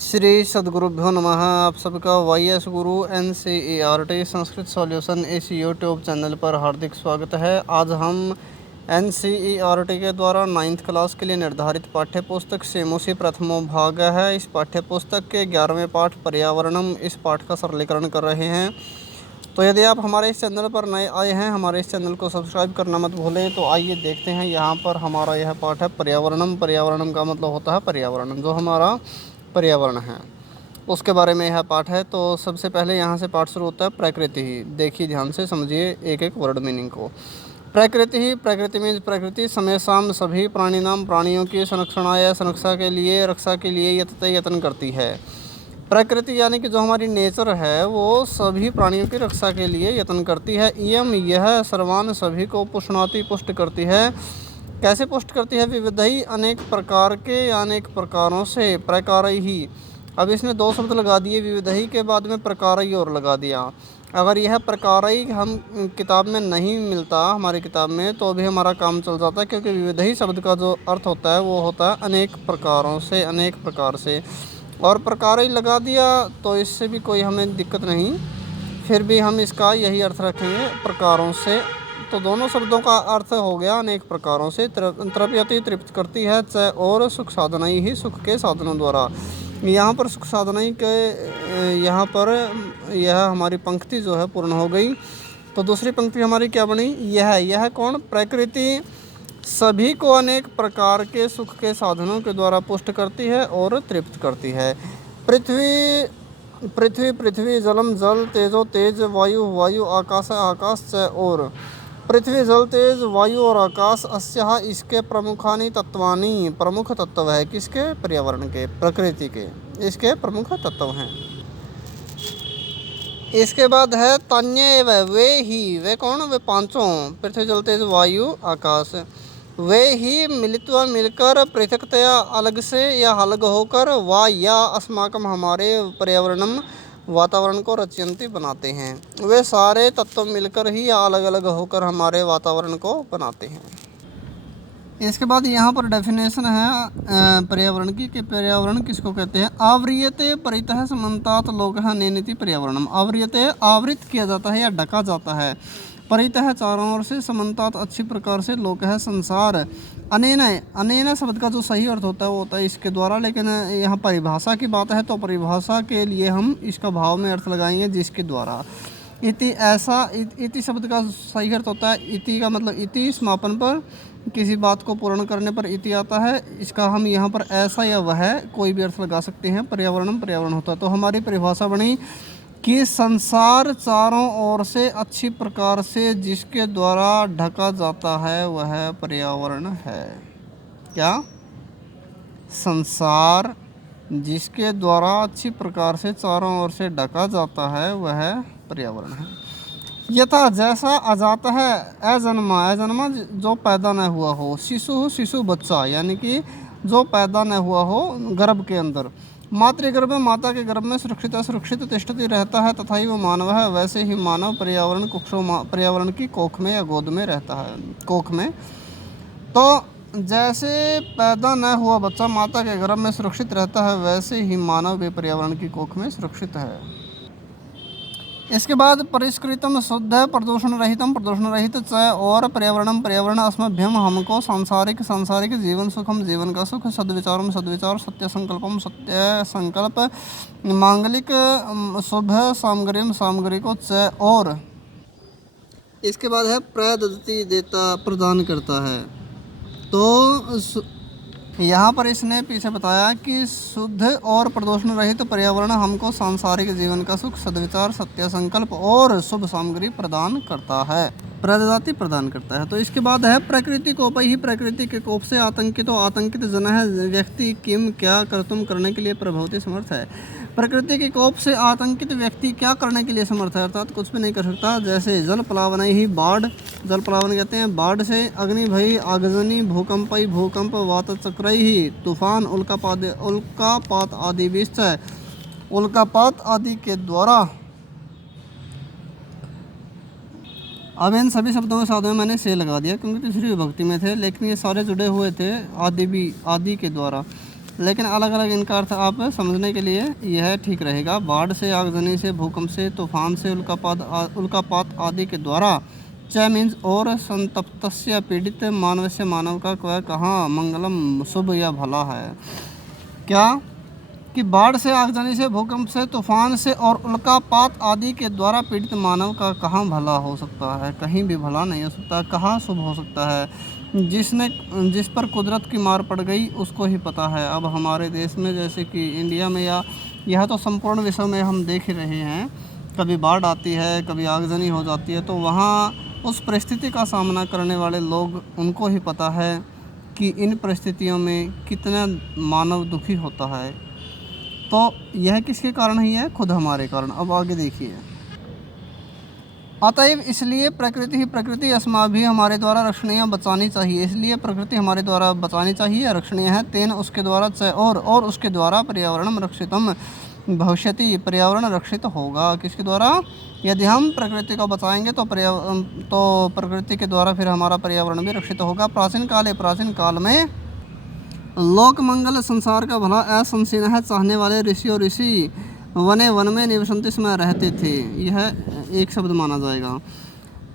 श्री सद्गुरुभ्यो नमः। आप सबका YS गुरु NCERT संस्कृत सॉल्यूशन इस यूट्यूब चैनल पर हार्दिक स्वागत है। आज हम NCERT के द्वारा 9th क्लास के लिए निर्धारित पाठ्य पुस्तक सेमोसी प्रथमो भाग है। इस पाठ्य पुस्तक के 11वें पाठ पर्यावरणम, इस पाठ का सरलीकरण कर रहे हैं। तो यदि आप हमारे इस चैनल पर नए आए हैं, हमारे इस चैनल को सब्सक्राइब करना मत भूलें। तो आइए देखते हैं, यहाँ पर हमारा यह पाठ है पर्यावरणम। पर्यावरणम का मतलब होता है पर्यावरण, जो हमारा पर्यावरण है उसके बारे में यह पाठ है। तो सबसे पहले यहाँ से पाठ शुरू होता है प्रकृति ही। देखिए ध्यान से समझिए एक एक वर्ड मीनिंग को। प्रकृति ही, प्रकृति में प्रकृति समेशाम सभी प्राणी नाम प्राणियों की संरक्षणाय संरक्षा के लिए रक्षा के लिए यत्न करती है। प्रकृति यानी कि जो हमारी नेचर है वो सभी प्राणियों की रक्षा के लिए यत्न करती है। इयम यह सर्वान सभी को पुष्णाति पुष्ट करती है। कैसे पुष्ट करती है? विविधई अनेक प्रकार के, अनेक प्रकारों से। प्रकार ही, अब इसने दो शब्द लगा दिए, विविधई के बाद में प्रकार ही और लगा दिया। अगर यह प्रकार ही हम किताब में नहीं मिलता, हमारी किताब में, तो भी हमारा काम चल जाता है, क्योंकि विविधई शब्द का जो अर्थ होता है वो होता है अनेक प्रकारों से, अनेक प्रकार से। और प्रकार ही लगा दिया तो इससे भी कोई हमें दिक्कत नहीं, फिर भी हम इसका यही अर्थ रखेंगे प्रकारों से। तो दोनों शब्दों का अर्थ हो गया अनेक प्रकारों से। तृप्यति तृप्त करती है, च और सुख साधनाई ही, सुख के साधनों द्वारा। यहाँ पर सुख साधनाई के, यहाँ पर यह हमारी पंक्ति जो है पूर्ण हो गई। तो दूसरी पंक्ति हमारी क्या बनी? यह कौन? प्रकृति सभी को अनेक प्रकार के सुख के साधनों के द्वारा पुष्ट करती है और तृप्त करती है। पृथ्वी पृथ्वी पृथ्वी, जलम जल, तेजो तेज, वायु वायु, आकाश आकाश, च और। पृथ्वी जल तेज वायु और आकाश, अस्या इसके प्रमुखानि तत्वानि, प्रमुख तत्व है किसके? पर्यावरण के, प्रकृति के, इसके प्रमुख तत्व हैं। इसके बाद है तन्य वे ही, वे कौन? वे पांचों, पृथ्वी जल तेज वायु आकाश। वे ही मिलित्वा मिलकर, पृथकतया अलग से या अलग होकर, वा या अस्माकम हमारे पर्यावरणम वातावरण को रचयंती बनाते हैं। वे सारे तत्व मिलकर ही या अलग अलग होकर हमारे वातावरण को बनाते हैं। इसके बाद यहाँ पर डेफिनेशन है पर्यावरण की, कि पर्यावरण किसको कहते हैं? आवरीयते परितः समन्तात लोकः नेनिति पर्यावरणम। आवरीयते, आवृत किया जाता है या ढका जाता है, परितः चारों ओर से, समन्तात अच्छी प्रकार से, लोकः संसार। अनेन, अनेन शब्द का जो सही अर्थ होता है वो होता है इसके द्वारा, लेकिन यहाँ परिभाषा की बात है तो परिभाषा के लिए हम इसका भाव में अर्थ लगाएंगे जिसके द्वारा। इति, ऐसा, इति शब्द का सही अर्थ होता है, इति का मतलब इति, समापन पर, किसी बात को पूर्ण करने पर इति आता है। इसका हम यहाँ पर ऐसा या वह कोई भी अर्थ लगा सकते हैं। पर्यावरणम पर्यावरण होता है। तो हमारी परिभाषा बनी कि संसार चारों ओर से अच्छी प्रकार से जिसके द्वारा ढका जाता है वह पर्यावरण है। क्या? संसार जिसके द्वारा अच्छी प्रकार से चारों ओर से ढका जाता है वह पर्यावरण है। यथा, जैसा, अजात है, अजन्मा, अजन्मा जो पैदा न हुआ हो, शिशु, शिशु बच्चा यानी कि जो पैदा न हुआ हो गर्भ के अंदर, मातृगर्भ, माता के गर्भ में, सुरक्षित सुरक्षित तिष्ठति रहता है, तथा ही वो मानव है, वैसे ही मानव पर्यावरण कुक्षो, पर्यावरण की कोख में या गोद में रहता है, कोख में। तो जैसे पैदा न हुआ बच्चा माता के गर्भ में सुरक्षित रहता है, वैसे ही मानव भी पर्यावरण की कोख में सुरक्षित है। इसके बाद परिष्कृतम शुद्ध, प्रदूषण रहितम, प्रदूषण रहित, च और पर्यावरणम पर्यावरण, अस्मभ्यम हमको, सांसारिक, सांसारिक जीवन सुखम, जीवन का सुख, सद्विचारम सद्विचार, सत्य संकल्पम सत्य संकल्प, मांगलिक शुभ, सामग्रीम सामग्री को, च और। इसके बाद है प्रदत्ति, देता, प्रदान करता है। तो यहाँ पर इसने पीछे बताया कि शुद्ध और प्रदूषण रहित पर्यावरण हमको सांसारिक जीवन का सुख, सद्विचार, सत्य संकल्प और शुभ सामग्री प्रदान करता है, प्रददाति प्रदान करता है। तो इसके बाद है प्रकृति कोप ही, प्रकृति के कोप से आतंकित आतंकित जन है व्यक्ति, किम क्या कर्तुम करने के लिए प्रभवती समर्थ है। प्रकृति के कोप से आतंकित व्यक्ति क्या करने के लिए समर्थ है? अर्थात कुछ भी नहीं कर सकता। जैसे जल प्लावन ही, बाढ़, जल प्लावन कहते हैं बाढ़ से, अग्नि भई आगजनी, भूकंपई भूकंप, वात चक्रई ही, तूफान, उल्कापात आदि विषय, उल्कापात आदि के द्वारा। अब इन सभी शब्दों के साथ में मैंने से लगा दिया क्योंकि तीसरी विभक्ति में थे, लेकिन ये सारे जुड़े हुए थे आदि भी, आदि के द्वारा। लेकिन अलग अलग इनका अर्थ आप समझने के लिए यह ठीक रहेगा। बाढ़ से, आगजनी से, भूकंप से, तूफान से, उल्कापात आदि के द्वारा च मीन्स और संतप्तस्य पीड़ित मानव से मानव का कहाँ मंगलम शुभ या भला है। क्या कि बाढ़ से, आगजनी से, भूकंप से, तूफान से और उल्कापात आदि के द्वारा पीड़ित मानव का कहाँ भला हो सकता है, कहीं भी भला नहीं हो सकता, कहाँ शुभ हो सकता है। जिस पर कुदरत की मार पड़ गई उसको ही पता है। अब हमारे देश में जैसे कि इंडिया में या यह तो संपूर्ण विश्व में हम देख ही रहे हैं, कभी बाढ़ आती है, कभी आगजनी हो जाती है, तो वहाँ उस परिस्थिति का सामना करने वाले लोग, उनको ही पता है कि इन परिस्थितियों में कितना मानव दुखी होता है। तो यह किसके कारण ही है, खुद हमारे कारण। अब आगे देखिए, अतएव इसलिए प्रकृति अस्माभिः हमारे द्वारा रक्षणीय बचानी चाहिए। इसलिए प्रकृति हमारे द्वारा बचानी चाहिए, रक्षणीय है। तेन उसके द्वारा च और उसके द्वारा पर्यावरण रक्षितम भविष्यति, पर्यावरण रक्षित होगा। किसके द्वारा, यदि हम प्रकृति को बचाएंगे तो प्रकृति के द्वारा फिर हमारा पर्यावरण भी रक्षित होगा। प्राचीन काल में लोक मंगल, संसार का भला असंशीन चाहने वाले ऋषि वन में निवसंत समय रहते थे। यह एक शब्द माना जाएगा।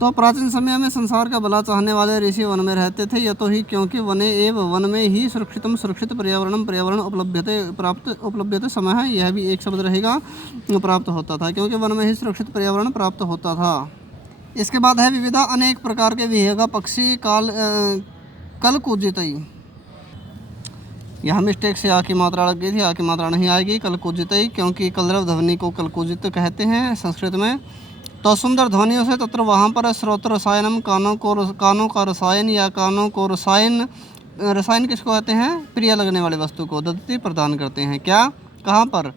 तो प्राचीन समय में संसार का भला चाहने वाले ऋषि वन में रहते थे, यह तो ही क्योंकि वन में ही सुरक्षित पर्यावरण उपलब्धते समय है, यह भी एक शब्द रहेगा, प्राप्त होता था, क्योंकि वन में ही सुरक्षित पर्यावरण प्राप्त होता था। इसके बाद है विविधा, अनेक प्रकार के विहंगा पक्षी कल कूजितई। यहाँ मिस्टेक से आ की मात्रा लग गई थी, आ की मात्रा नहीं आएगी, कल कूजितई, क्योंकि कलरव ध्वनि को कल कूजित कहते हैं संस्कृत में। तो सुंदर ध्वनियों से तत्र वहाँ पर श्रोत्र रसायनम, कानों का रसायन या कानों को रसायन किसको कहते हैं, प्रिय लगने वाली वस्तु को दत्ति प्रदान करते हैं। क्या, कहाँ पर,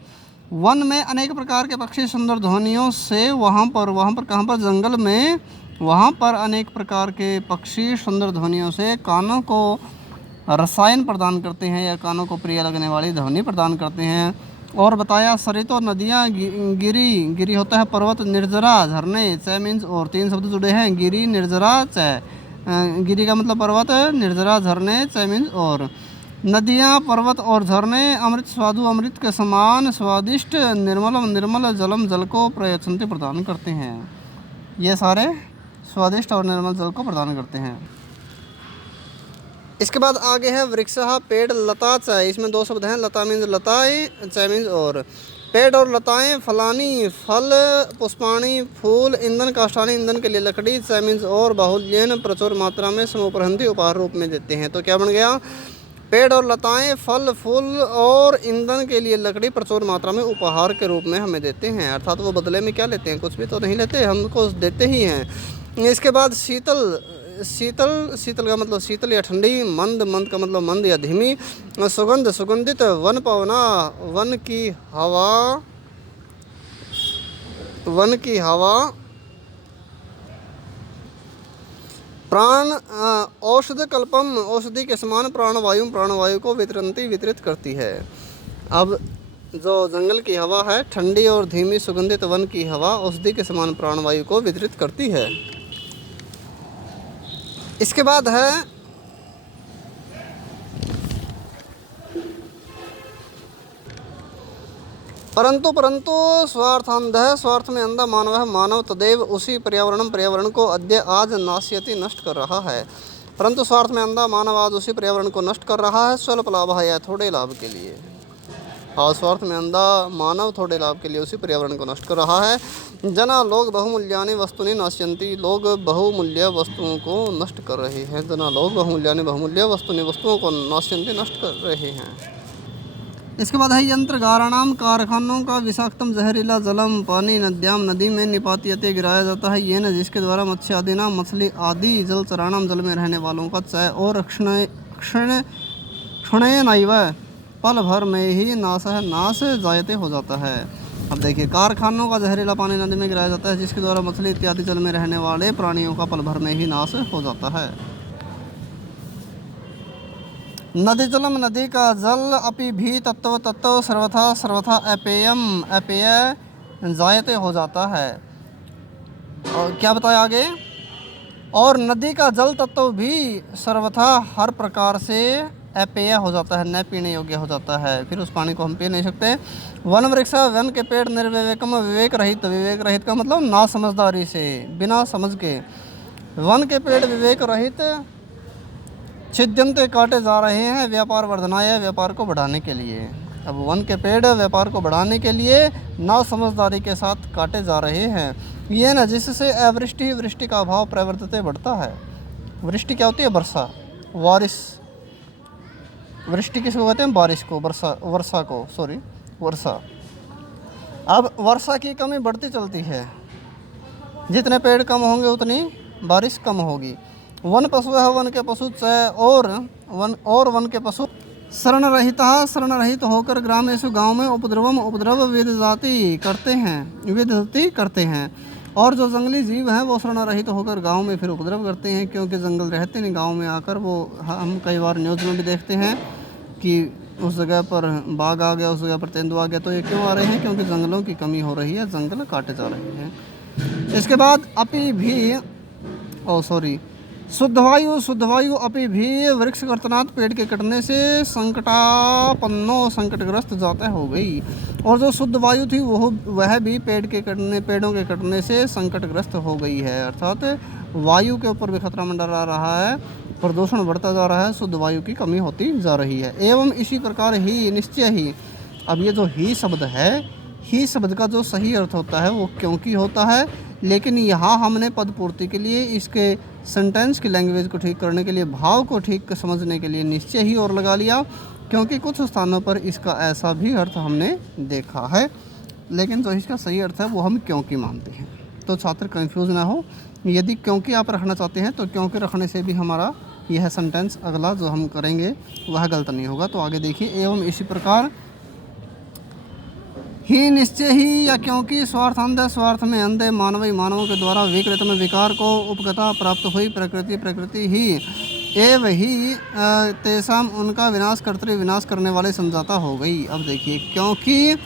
वन में अनेक प्रकार के पक्षी सुंदर ध्वनियों से वहाँ पर कहाँ पर, जंगल में, वहाँ पर अनेक प्रकार के पक्षी सुंदर ध्वनियों से कानों को रसायन प्रदान करते हैं या कानों को प्रिय लगने वाली ध्वनि प्रदान करते हैं। और बताया सरितो, नदियाँ, गिरी होता है पर्वत, निर्जरा झरने, च मीन्स और, तीन शब्द जुड़े हैं, गिरी निर्जरा च। गिरी का मतलब पर्वत, निर्जरा झरने, च मीन्स और। नदियाँ, पर्वत और झरने अमृत स्वादु, अमृत के समान स्वादिष्ट, निर्मल जलम, जल को प्रयच्छन्ति प्रदान करते हैं। ये सारे स्वादिष्ट और निर्मल जल को प्रदान करते हैं। इसके बाद आगे है वृक्षः, पेड़, लता, च। इसमें दो शब्द हैं, लता मीन्स लताएँ, च मीन्स और। पेड़ और लताएँ, फलानी फल, पुष्पाणी फूल, ईंधन काष्ठानी ईंधन के लिए लकड़ी, च मीन्स और, बाहुल्येन प्रचुर मात्रा में, समुपहरन्ति उपहार रूप में देते हैं। तो क्या बन गया, पेड़ और लताएँ, फल फूल और ईंधन के लिए लकड़ी प्रचुर मात्रा में उपहार के रूप में हमें देते हैं, अर्थात वो बदले में क्या लेते हैं, कुछ भी तो नहीं लेते, हमको देते ही हैं। इसके बाद शीतल का मतलब शीतल या ठंडी, मंद का मतलब मंद या धीमी, सुगंधित, वन पवना, वन की हवा, प्राण, औषध कल्पम, औषधि के समान, प्राणवायु को वितरित करती है। अब जो जंगल की हवा है ठंडी और धीमी, सुगंधित, वन की हवा औषधि के समान प्राणवायु को वितरित करती है। इसके बाद है परंतु स्वार्थांधः, स्वार्थ में अंधा मानव तदेव उसी पर्यावरण को अद्य आज नाश्यति, नष्ट कर रहा है। परंतु स्वार्थ में अंधा मानव आज उसी पर्यावरण को नष्ट कर रहा है, स्वल्प लाभ है, थोड़े लाभ के लिए। और स्वार्थ में अंधा मानव थोड़े लाभ के लिए उसी पर्यावरण को नष्ट कर रहा है। जना लोग बहुमूल्यानि वस्तुनि नाश्यन्ति, लोग बहुमूल्य वस्तुओं को नष्ट कर रहे हैं। जना लोग बहुमूल्य वस्तुओं को नाश्यन्ति, नष्ट कर रहे हैं। इसके बाद है यंत्रगाराणाम, कारखानों का विषाक्तम जहरीला जलम, पानी, नदी में निपात्यते, गिराया जाता है, ये न जिसके द्वारा मत्स्य आदि नाम, मछली आदि जलचराणाम, जल में रहने वालों का, च और क्षणेनैव, पल भर में ही नाश जायते हो जाता है। अब देखिए, कारखानों का जहरीला पानी नदी में गिराया जाता है, जिसके द्वारा मछली इत्यादि जल में रहने वाले प्राणियों का पल भर में ही नाश हो जाता है। नदी जलम, नदी का जल, अपि भी तत्व सर्वथा अपेय जायते हो जाता है। और क्या बताया आगे, और नदी का जल तत्व भी सर्वथा हर प्रकार से अपेय हो जाता है, न पीने योग्य हो जाता है, फिर उस पानी को हम पी नहीं सकते। वन वृक्ष, वन के पेड़ निर्विवेकम, विवेक रहित, विवेक रहित का मतलब ना समझदारी से, बिना समझ के। वन के पेड़ विवेक रहित छिद्यंते काटे जा रहे हैं, व्यापार वर्धनाय, व्यापार को बढ़ाने के लिए। अब वन के पेड़ व्यापार को बढ़ाने के लिए ना समझदारी के साथ काटे जा रहे हैं। ये न जिससे अवृष्टि, वृष्टि का अभाव प्रवर्तते बढ़ता है। वृष्टि क्या होती है? वर्षा, बारिश। वृष्टि किसको कहते हैं? बारिश को, वर्षा को, सॉरी वर्षा। अब वर्षा की कमी बढ़ती चलती है, जितने पेड़ कम होंगे उतनी बारिश कम होगी। वन पशु है, वन के पशु और वन के पशु शरण रहित होकर ग्रामेषु, गाँव में उपद्रव विदजाति करते हैं। और जो जंगली जीव हैं वो शरण रहित होकर गांव में फिर उपद्रव करते हैं, क्योंकि जंगल रहते नहीं, गांव में आकर वो, हम कई बार न्यूज़ में भी देखते हैं कि उस जगह पर बाघ आ गया, उस जगह पर तेंदुआ आ गया। तो ये क्यों आ रहे हैं? क्योंकि जंगलों की कमी हो रही है, जंगल काटे जा रहे हैं। इसके बाद शुद्ध वायु अपि भी वृक्ष कर्तनात्, पेड़ के कटने से संकटग्रस्त जाता हो गई। और जो शुद्ध वायु थी वह भी पेड़ों के कटने से संकटग्रस्त हो गई है। अर्थात वायु के ऊपर भी खतरा मंडरा रहा है, प्रदूषण बढ़ता जा रहा है, शुद्ध वायु की कमी होती जा रही है। एवं इसी प्रकार ही निश्चय ही, अब ये जो ही शब्द है, ही शब्द का जो सही अर्थ होता है वो क्योंकि होता है, लेकिन यहाँ हमने पद पूर्ति के लिए, इसके सेंटेंस की लैंग्वेज को ठीक करने के लिए, भाव को ठीक समझने के लिए निश्चय ही और लगा लिया, क्योंकि कुछ स्थानों पर इसका ऐसा भी अर्थ हमने देखा है, लेकिन जो इसका सही अर्थ है वो हम क्योंकि मानते हैं। तो छात्र कंफ्यूज ना हो, यदि क्योंकि आप रखना चाहते हैं तो क्योंकि रखने से भी हमारा यह सेंटेंस अगला जो हम करेंगे वह गलत नहीं होगा। तो आगे देखिए, एवं इसी प्रकार ही निश्चय ही या क्योंकि स्वार्थ में अंधे मानवों के द्वारा विकृत में विकार को उपगता प्राप्त हुई प्रकृति ही एव ही तेसाम, उनका विनाश करने वाले समझाता हो गई। अब देखिए, क्योंकि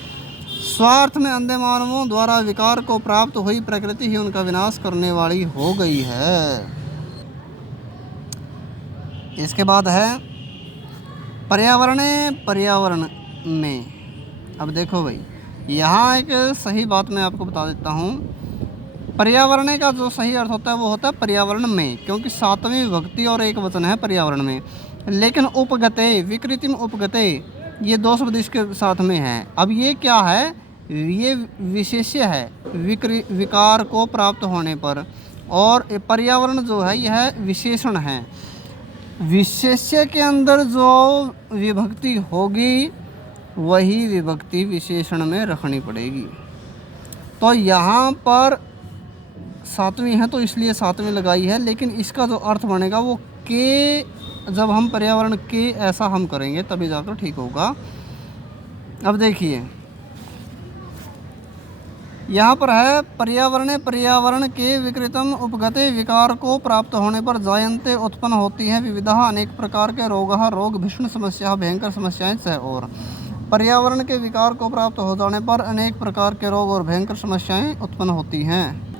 स्वार्थ में अंधे मानवों द्वारा विकार को प्राप्त हुई प्रकृति ही उनका विनाश करने वाली हो गई है। इसके बाद है पर्यावरण में। अब देखो भाई, यहाँ एक सही बात मैं आपको बता देता हूँ। पर्यावरण का जो सही अर्थ होता है वो होता है पर्यावरण में, क्योंकि 7वीं विभक्ति और एक वचन है पर्यावरण में। लेकिन उपगते, विकृतिम उपगते, ये 2 शब्द इसके साथ में है। अब ये क्या है? ये विशेष्य है विकार को प्राप्त होने पर, और पर्यावरण जो है यह विशेषण है। विशेष्य के अंदर जो विभक्ति होगी वही विभक्ति विशेषण में रखनी पड़ेगी। तो यहाँ पर 7वीं है तो इसलिए 7वीं लगाई है, लेकिन इसका जो अर्थ बनेगा वो के, जब हम पर्यावरण के ऐसा हम करेंगे तभी जाकर ठीक होगा। अब देखिए, यहाँ पर है पर्यावरण के विकृतम उपगते, विकार को प्राप्त होने पर जायन्ते, उत्पन्न होती है विविधा, अनेक प्रकार के रोग, भीषण समस्या, भयंकर समस्याएं सह। और पर्यावरण के विकार को प्राप्त हो जाने पर अनेक प्रकार के रोग और भयंकर समस्याएं उत्पन्न होती हैं।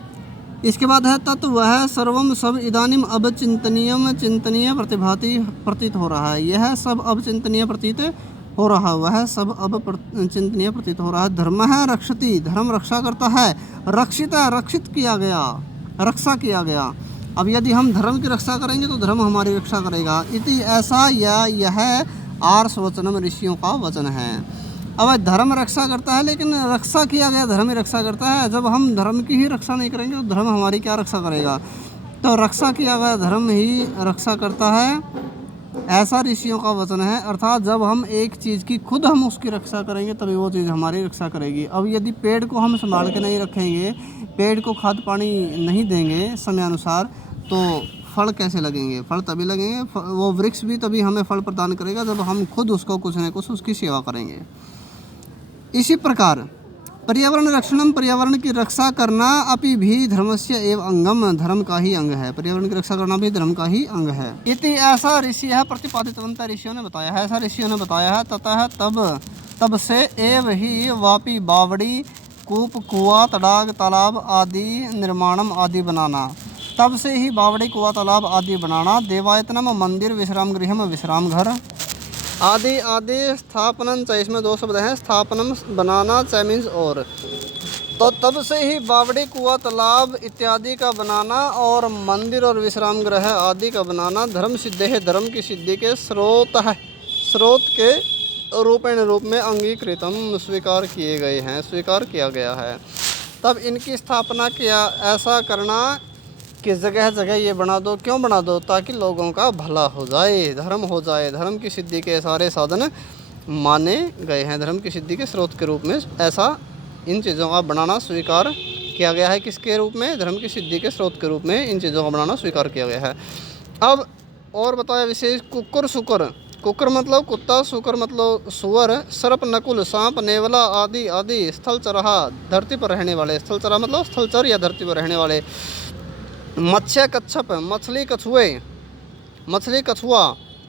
इसके बाद है तत्व, वह सर्वम सब इदानीम अब चिंतनीय प्रतिभाति प्रतीत हो रहा है। यह सब अब चिंतनीय प्रतीत हो रहा, वह सब अब चिंतनीय प्रतीत हो रहा है। धर्म है रक्षति, धर्म रक्षा करता है। रक्षित है, रक्षित किया गया, रक्षा किया गया। अब यदि हम धर्म की रक्षा करेंगे तो धर्म हमारी रक्षा करेगा। इति ऐसा यह आर्ष वचनम, ऋषियों का वचन है। अब धर्म रक्षा करता है, लेकिन रक्षा किया गया धर्म ही रक्षा करता है। जब हम धर्म की ही रक्षा नहीं करेंगे तो धर्म हमारी क्या रक्षा करेगा? तो रक्षा किया गया धर्म ही रक्षा करता है, ऐसा ऋषियों का वचन है। अर्थात जब हम एक चीज़ की खुद हम उसकी रक्षा करेंगे तभी वो चीज़ हमारी रक्षा करेगी। अब यदि पेड़ को हम संभाल के नहीं रखेंगे, पेड़ को खाद पानी नहीं देंगे समयानुसार, तो फल कैसे लगेंगे? फल तभी लगेंगे, वो वृक्ष भी तभी हमें फल प्रदान करेगा जब हम खुद उसको कुछ न कुछ उसकी सेवा करेंगे। इसी प्रकार पर्यावरण रक्षणम, पर्यावरण की रक्षा करना अपि भी धर्मस्य एव अंगम, धर्म का ही अंग है। पर्यावरण की रक्षा करना भी धर्म का ही अंग है। इति ऐसा ऋषि है प्रतिपादितवंता, ऋषियों ने बताया है, ऐसा ऋषियों ने बताया है। ततः तब से एव ही वापी, बावड़ी, कूप, कुआं, तड़ाग, तालाब आदि निर्माणम आदि बनाना, तब से ही बावड़ी, कुआं, तालाब आदि बनाना। देवायतनम, मंदिर, विश्राम गृहम, विश्राम घर। आदि आदि स्थापनम च, इसमें दो शब्द हैं, स्थापनम बनाना, च मीन्स और। तो तब से ही बावड़ी, कुआं, तालाब इत्यादि का बनाना और मंदिर और विश्राम गृह आदि का बनाना धर्म सिद्धे है, धर्म की सिद्धि के स्रोत है, स्रोत के रूप में अंगीकृतम स्वीकार किए गए हैं, स्वीकार किया गया है। तब इनकी स्थापना किया, ऐसा करना कि जगह जगह ये बना दो। क्यों बना दो? ताकि लोगों का भला हो जाए, धर्म हो जाए, धर्म की सिद्धि के सारे साधन माने गए हैं, धर्म की सिद्धि के स्रोत के रूप में ऐसा इन चीज़ों का बनाना स्वीकार किया गया है। किसके रूप में? धर्म की सिद्धि के स्रोत के रूप में इन चीज़ों का बनाना स्वीकार किया गया है। अब और बताया विशेष, कुकुर सुकर, कुकर मतलब कुत्ता, सुकर मतलब सुअर, सर्प नकुल, सांप, नेवला आदि आदि, स्थल चरहा धरती पर रहने वाले, स्थल चरहा मतलब स्थलचर या धरती पर रहने वाले, मत्स्य कच्छप मछली कछुए, मछली कछुआ,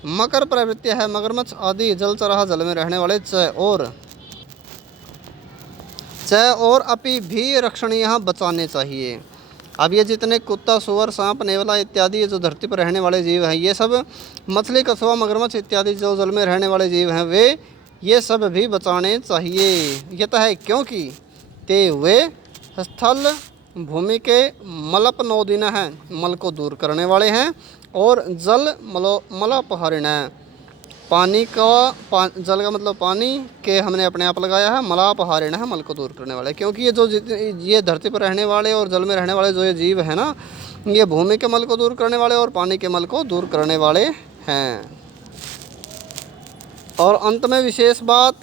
मकर प्रवृत्ति है मगरमच्छ आदि, जल चरहा जल में रहने वाले, च और अपि भी रक्षणीय बचाने चाहिए। अब ये जितने कुत्ता, सुअर, सांप, नेवला इत्यादि जो धरती पर रहने वाले जीव हैं, ये सब, मछली कछुआ मगरमच्छ इत्यादि जो जल में रहने वाले जीव हैं, वे ये सब भी बचाने चाहिए। यह है क्योंकि ते वे स्थल भूमि के मलपनोदिन हैं, मल को दूर करने वाले हैं, और जल मलापहारिण है, पानी का जल का मतलब पानी के हमने अपने आप लगाया है, मलापहारिण है, मल को दूर करने वाले। क्योंकि ये जो ये धरती पर रहने वाले और जल में रहने वाले जो ये जीव है ना, ये भूमि के मल को दूर करने वाले और पानी के मल को दूर करने वाले हैं। और अंत में विशेष बात,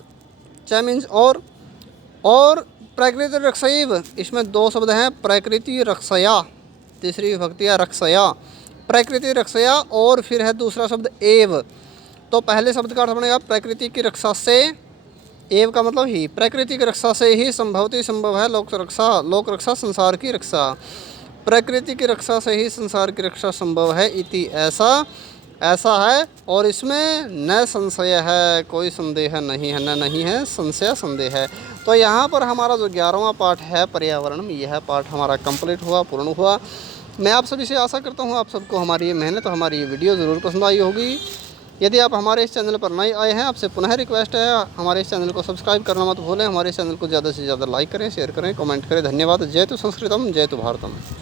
च मीन्स और प्रकृति रक्षैव, इसमें दो शब्द हैं, प्रकृति रक्षया, तीसरी विभक्ति है रक्षया, प्रकृति रक्षया, और फिर है दूसरा शब्द एव। तो पहले शब्द का अर्थ बनेगा प्रकृति की रक्षा से, एव का मतलब ही, प्रकृति की रक्षा से ही संभवती संभव है लोक रक्षा संसार की रक्षा, प्रकृति की रक्षा से ही संसार की रक्षा संभव है, इति ऐसा है, और इसमें न संशय है, कोई संदेह नहीं है, न नहीं है संशय, संदेह है। तो यहाँ पर हमारा जो 11वां पाठ है पर्यावरण, यह पाठ हमारा कंप्लीट हुआ, पूर्ण हुआ। मैं आप सभी से आशा करता हूँ आप सबको हमारी ये मेहनत, हमारी ये वीडियो ज़रूर पसंद आई होगी। यदि आप हमारे इस चैनल पर नए आए हैं, आपसे पुनः रिक्वेस्ट है, हमारे इस चैनल को सब्सक्राइब करना मत भूलें, हमारे इस चैनल को ज़्यादा से ज़्यादा लाइक करें, शेयर करें, कमेंट करें। धन्यवाद। जय तु संस्कृतम, जय तु भारतम।